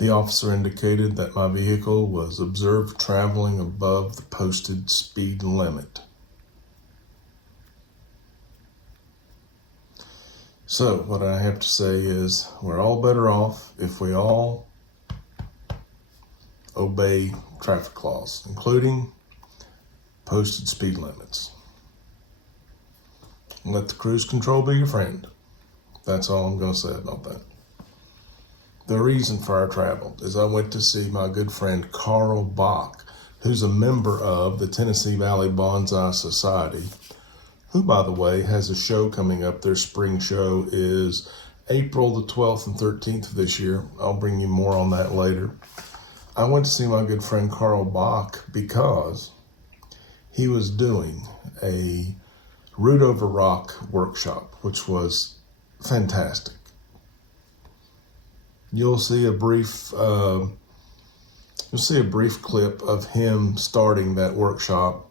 The officer indicated that my vehicle was observed traveling above the posted speed limit. So what I have to say is we're all better off if we all obey traffic laws, including posted speed limits. Let the cruise control be your friend. That's all I'm going to say about that. The reason for our travel is I went to see my good friend Carl Bach, who's a member of the Tennessee Valley Bonsai Society, who, by the way, has a show coming up. Their spring show is April the 12th and 13th of this year. I'll bring you more on that later. I went to see my good friend Carl Bach because he was doing a root over rock workshop, which was fantastic. You'll see a brief clip of him starting that workshop,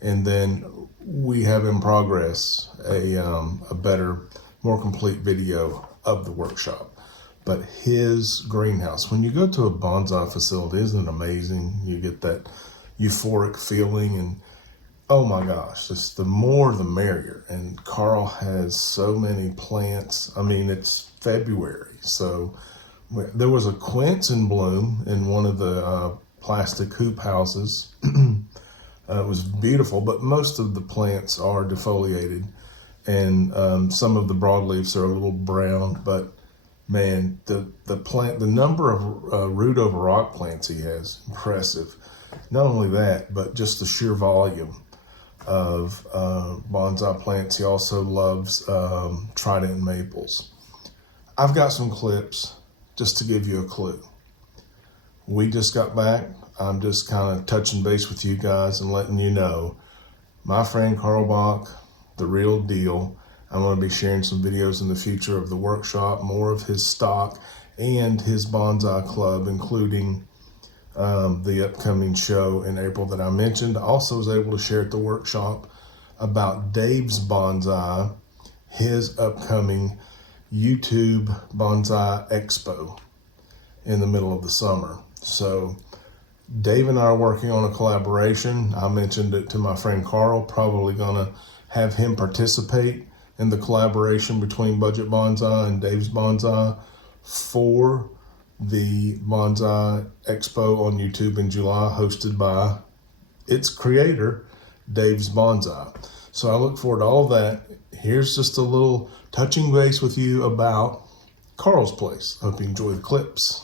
and then we have in progress a better, more complete video of the workshop. But his greenhouse, when you go to a bonsai facility, isn't it amazing? You get that euphoric feeling, and oh my gosh, just the more the merrier. And Carl has so many plants. I mean, it's February, so there was a quince in bloom in one of the plastic hoop houses. It was beautiful, but most of the plants are defoliated, and some of the broadleaves are a little brown. But man, the number of root over rock plants he has, impressive. Not only that, but just the sheer volume of bonsai plants. He also loves trident maples. I've got some clips just to give you a clue. We just got back. I'm just kind of touching base with you guys and letting you know my friend Carl Bach, the real deal. I'm going to be sharing some videos in the future of the workshop, more of his stock and his bonsai club, including the upcoming show in April that I mentioned. I also was able to share at the workshop about Dave's Bonsai, his upcoming YouTube Bonsai Expo in the middle of the summer. So Dave and I are working on a collaboration. I mentioned it to my friend Carl, probably gonna have him participate in the collaboration between Budget Bonsai and Dave's Bonsai for the Bonsai Expo on YouTube in July, hosted by its creator, Dave's Bonsai. So I look forward to all that. Here's just a little touching base with you about Carl's place. Hope you enjoy the clips.